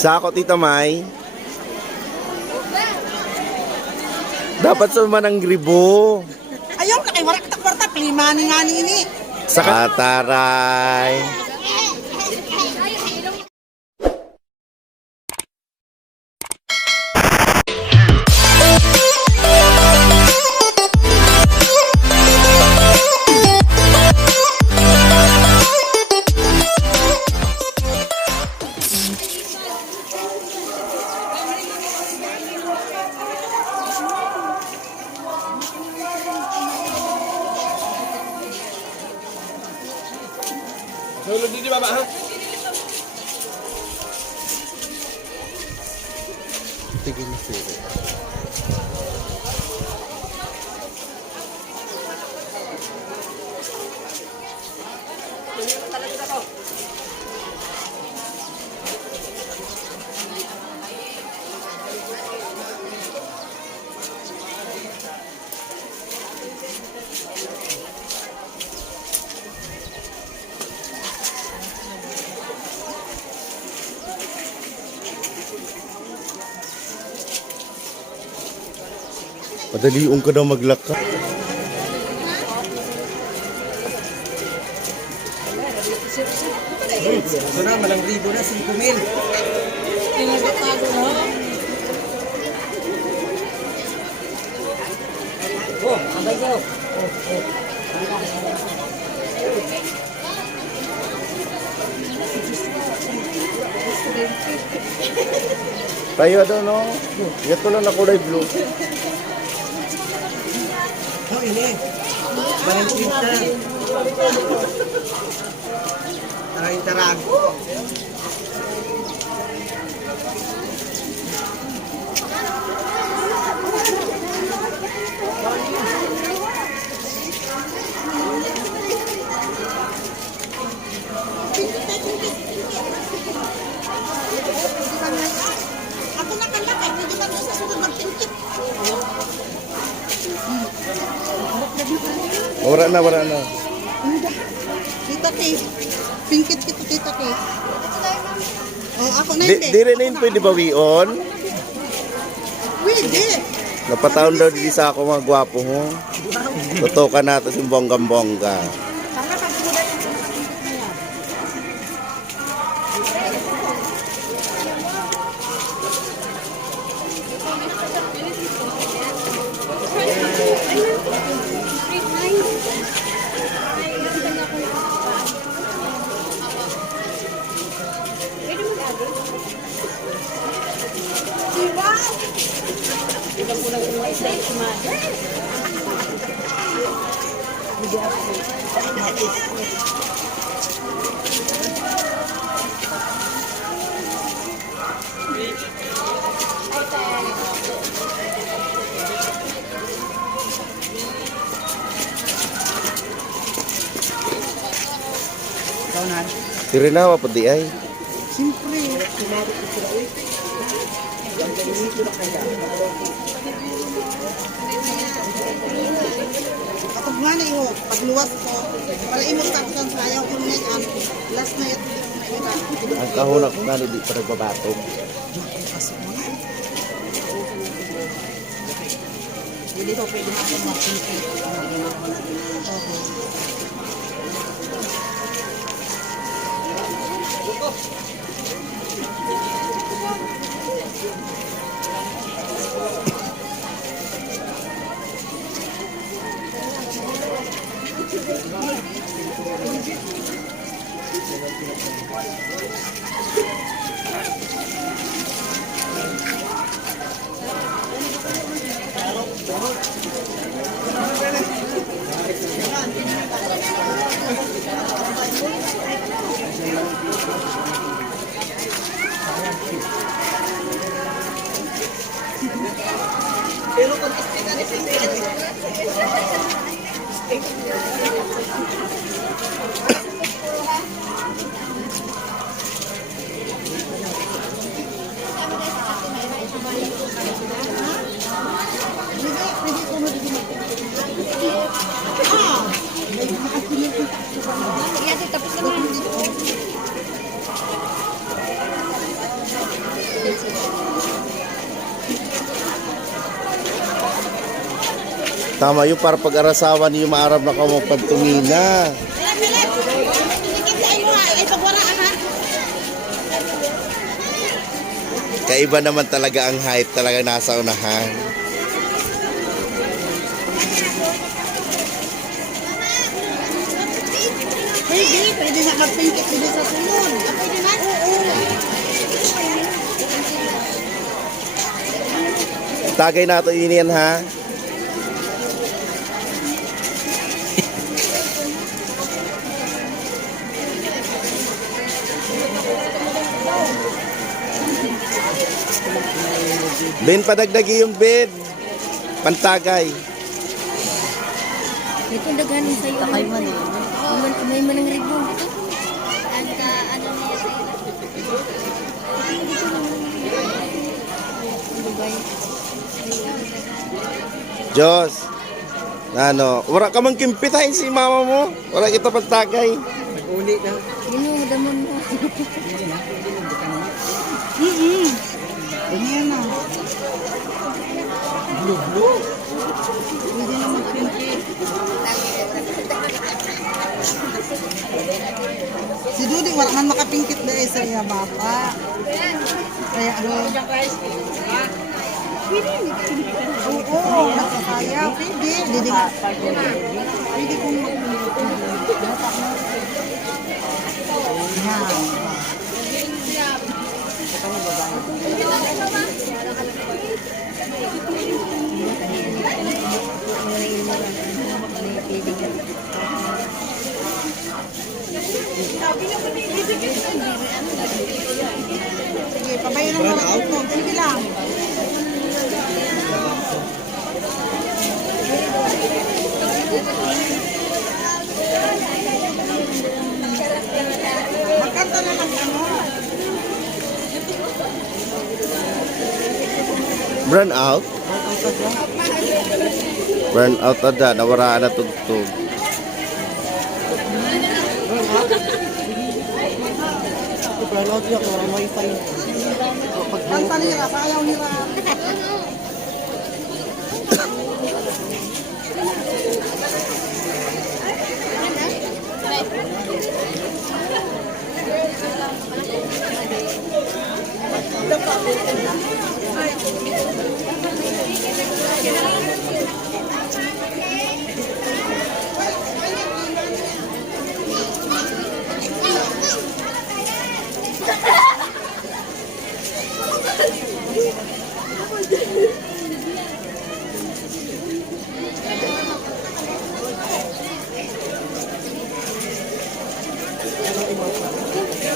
Sako, Tita May. Dapat sa ng gribo. Ayaw na kay wala ka kwarta, plimani nga ni ini. Sa kataray. Sulog dito baba ha. Tigil na sila. Madaliong ka daw maglaka. Ito na, malang ribo na, 5,000. Tinagatago mo. Oh, abay daw. Tayo daw no. Ito lang na kulay blue. Oh, ini. Malang pinta. Tarang-tarang. Ako na kalakay, pwede ba sa sunod magpintit? Wala na, wala na. Tita Kay, pingkit kita Tita Kay. Oh, ako na Di, hindi. di rin na yun pwede bawion. Pwede. Napataon daw di sa ako mga gwapo mo. Tutukan natin si bonggang-bongga. Tirinawa pa di ay. Siyempre. Kapag nga na iyo, pagluwas ko, para imo taksan sa ayaw ko na yan, last na ito na ira. Ang kahuna ko nga di pa nagbabatog. Hindi ko pwede ako mag-pintit. Okay. Pero kung istiga ni Tama yun, para pag-arasawa niyo maarap na kamo pagtumina. Kaiba naman talaga ang height, talaga nasa unahan. Pwede nga magpingkit dito sa sunod. Pwede man? Oo. Tagay na ito yun yan, ha? Ben, padagdagi yung bed. Pantagay. Ito daghanin sa'yo. Takay man eh. May manang ribo. Diyos. Ano, wala ka mang kimpitahin si mama mo. Wala kita pantagay. Yun, damon mo. Ganyan na. Pwede na magpingkit. Si Dudi, wala man makapingkit na sa iya bata. Kaya ano? Oo, nakakaya. Pwede. Pwede nga. Pwede kong magpingkit. Yan. Sige, pabayan ng mga tulog. Sige lang. Magkanta na lang ano. Burn out? Burn out ada, nawara na tugtog. Kanta nila, ayaw nila.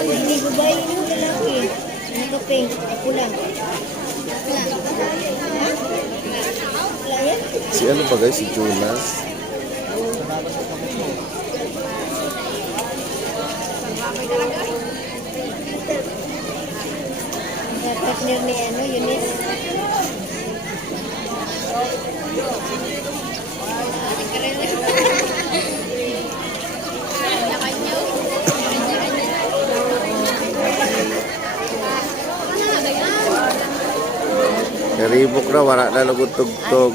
Hindi babae yung lalaki. Nakapink. Pulang. Si ano ba guys? Si Jonas? Partner ni ano, Eunice. Karibok na, wala na lugod tugtog.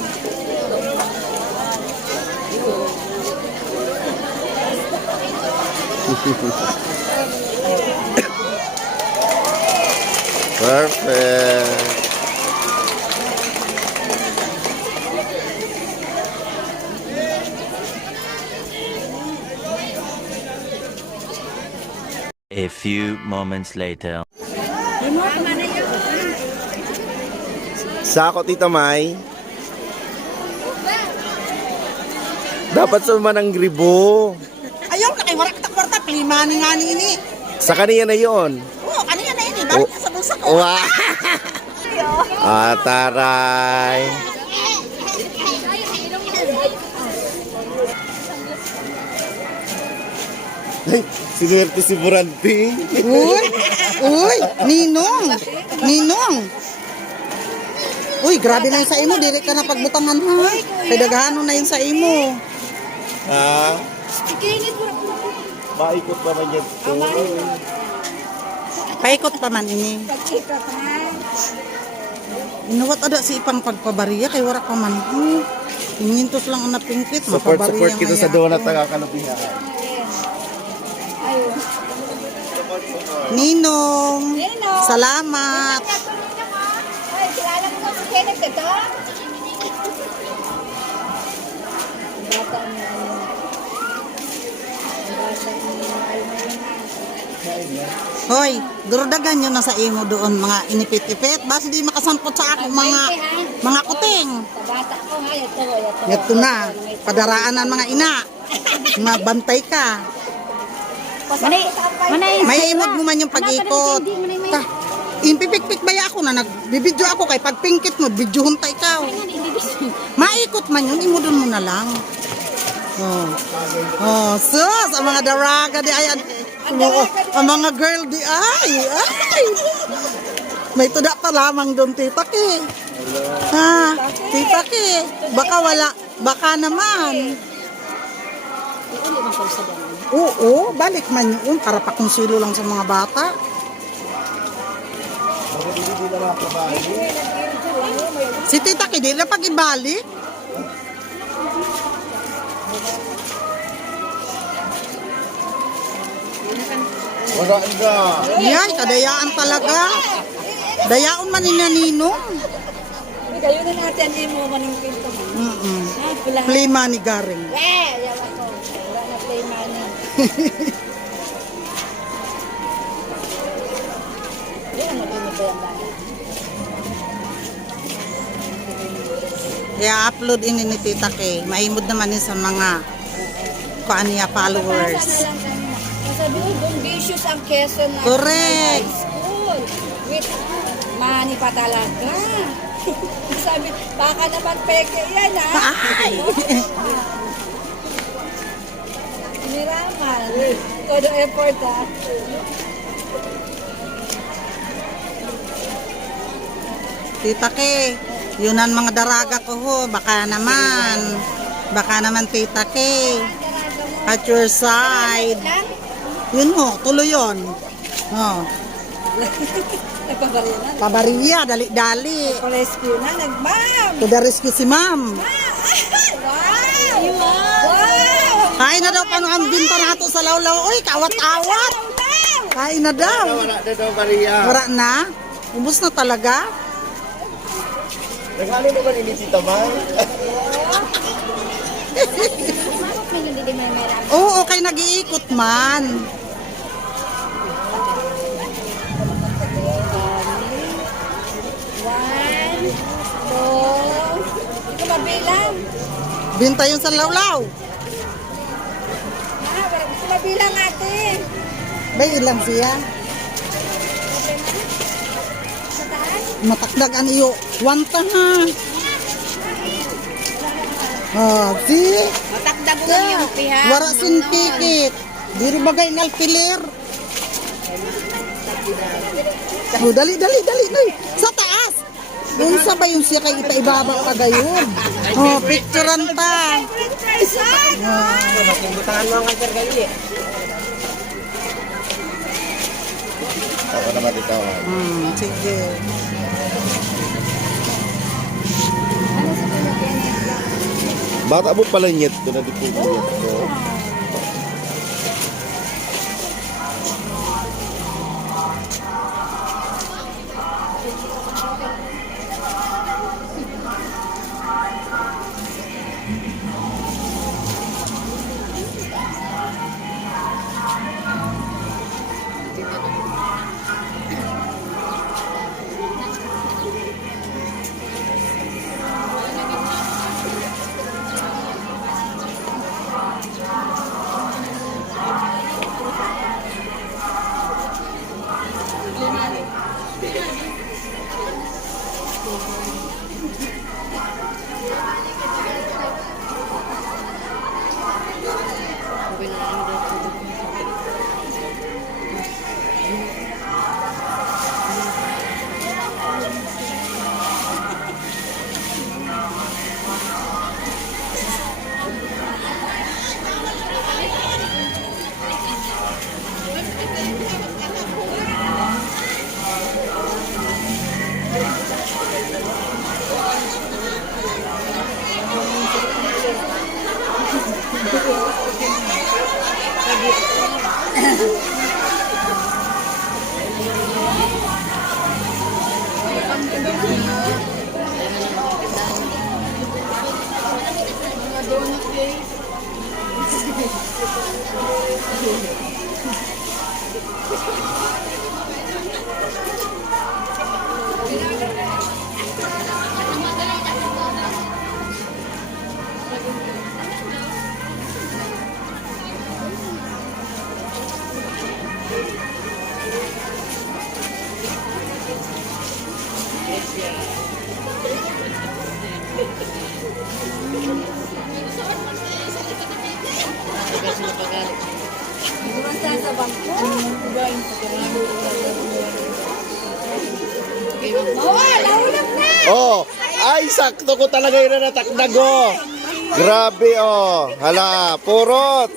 Perfect. A few moments later. Sako, Tita May. Dapat sa manang gribo. Ayaw na kay warak kwarta lima ni nga ni ini. Sa kaniya na yon. Oo, kanina na ini. Bakit sa bulsa ko? Wow. Taray. Ay, singerte si Buranting. Uy, Ninong. Ninong. Uy, grabe na yung sa imo. Dili ka na pagbutangan ha. Kay daghanon na yung sa imo. Ha? Baikot pa man yan. Paikot pa man ini. Inuwat ada si ipang pagpabariya kay wara pa man. 500 lang ang napingkit. Support Mapabariya kita sa nga yan. donut na kakalubihan. Ayun. Ninong, Ninong. salamat. Ay, kilala mo si Kenneth ito? Bata niya. Bata niya. Hoy, durdagan nyo na sa imo doon mga inipit-ipit. Basta di makasampot sa ako mga kuting. Sa bata ko nga, ito. Ito na, padaraan ng mga ina. Mabantay ka. May imod mo man yung pag-ikot. Impipik-pik baya ako na nagbibidyo ako kay pagpingkit mo, bidyo hunta ikaw. Maikot man yun, imodon mo na lang. Oh, sus, ang mga daraga di ay, ang mga girl di ay. May tuda pa lamang doon, Tita Ki. Ha, Tita Ki, baka wala, baka naman. Oo, balik man yun para pakonsilo lang sa mga bata. Si Tita Ki, di na pag ibalik. Wala nga. Yay, kadayaan talaga. Dayaon man ni Ninong. Kayo na natin, hindi mo maning pinto mo. Play money garing. Yawa ko. Wala na play money. Yan, naging ba yung bata? I-upload ini ni Tita Ki. Maimod naman yun sa mga niya followers. Sabi ko, ambitious ang Quezon na Correct. high school. With money pa talaga. Sabi, baka naman peke yan, ha? Ay! Niraman. Todo effort, ha? Tita Ki, yun ang mga daraga ko ho. Baka naman. Baka naman Tita Ki. At your side. Yun ho, tuloy yun. Oh. Nagpabarya na. Pabariya, dali-dali. Rescue na, nag-ma'am. To the rescue si ma'am. Wow! Wow! Kain na daw paano ang binta nato sa lawlaw. Uy, kawat-awat. Kain na daw. Wala na daw, Maria. Wala na. Ubus na talaga. Naghalo naman ini si Tamay. Oo, okay, nag-iikot man. One, two, hindi ko mabilang. Binta yun sa lawlaw. Wala ko mabilang ate. Bay, ilang siya? Sa taas? Matakdag ang iyo. Wanta ha. Si? Matakdag ko lang yung piha. Wara sin tikit. Diri bagay ng alpiler. Oh, dali. Sa taas. Doon sa ba yung siya kay iba-ibaba pa gayon? Oh, picturean ta. Ako naman ikaw. Sige. Bata mo pala nyet ko na di po ko. Basta sa bangko. Oh, naulap na! Oh, ay, sakto ko talaga yun na natakdag, oh. Grabe, oh. Hala, purot.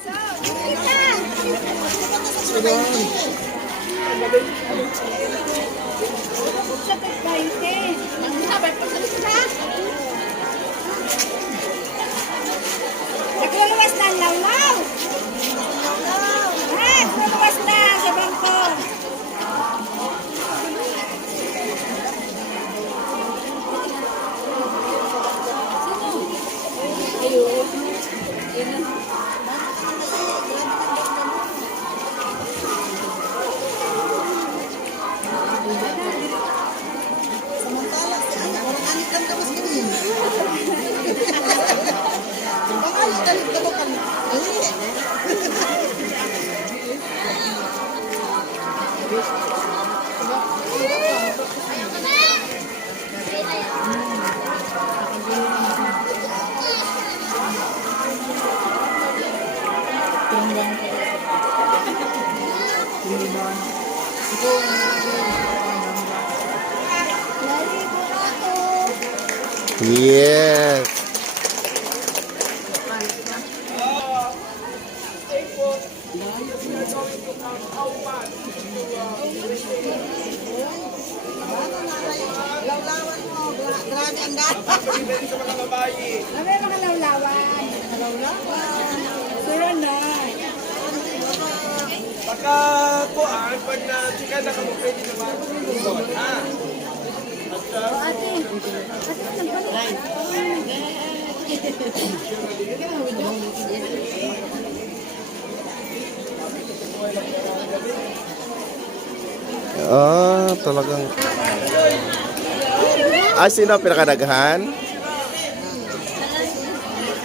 Nagluluwas na ang lawlaw! Nagluluwas na sa bangko! Yes. Lawlawan mo, grabe ang gata. Ano yung mga lawlawan? Sure na. Baka kuan, pag na-chicken na ka mo, pwede naman. Ha? Ah, talagang. Ah, sino ang pinakadaghan?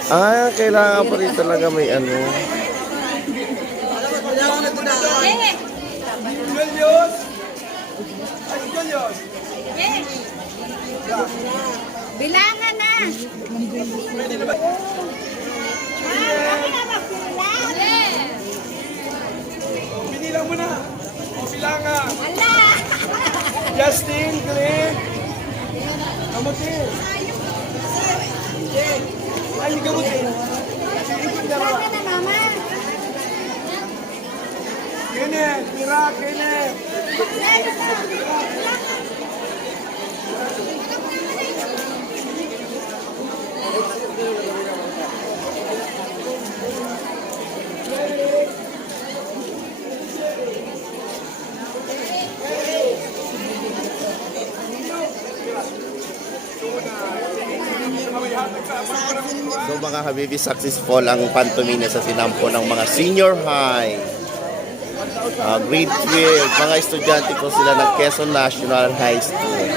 Ah, kailangan pa rin talaga may ano. Julius! Ay, Julius! Bilangan na! Pwede naman. Kami na magbilang! Binilang mo na. O, bilangan. Wala! Justin, Glenn. Kamutin. Ay, kamutin. Ikot na ba? Baka na, mama! Kenneth, tira, Kenneth. So mga habibi, successful ang pantomime sa sinampo ng mga senior high. Grade 12, mga estudyante ko sila ng Quezon National High School.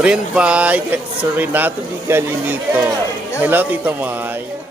Trained by Sir Renato Di Galinito. Hello, Tito Mai.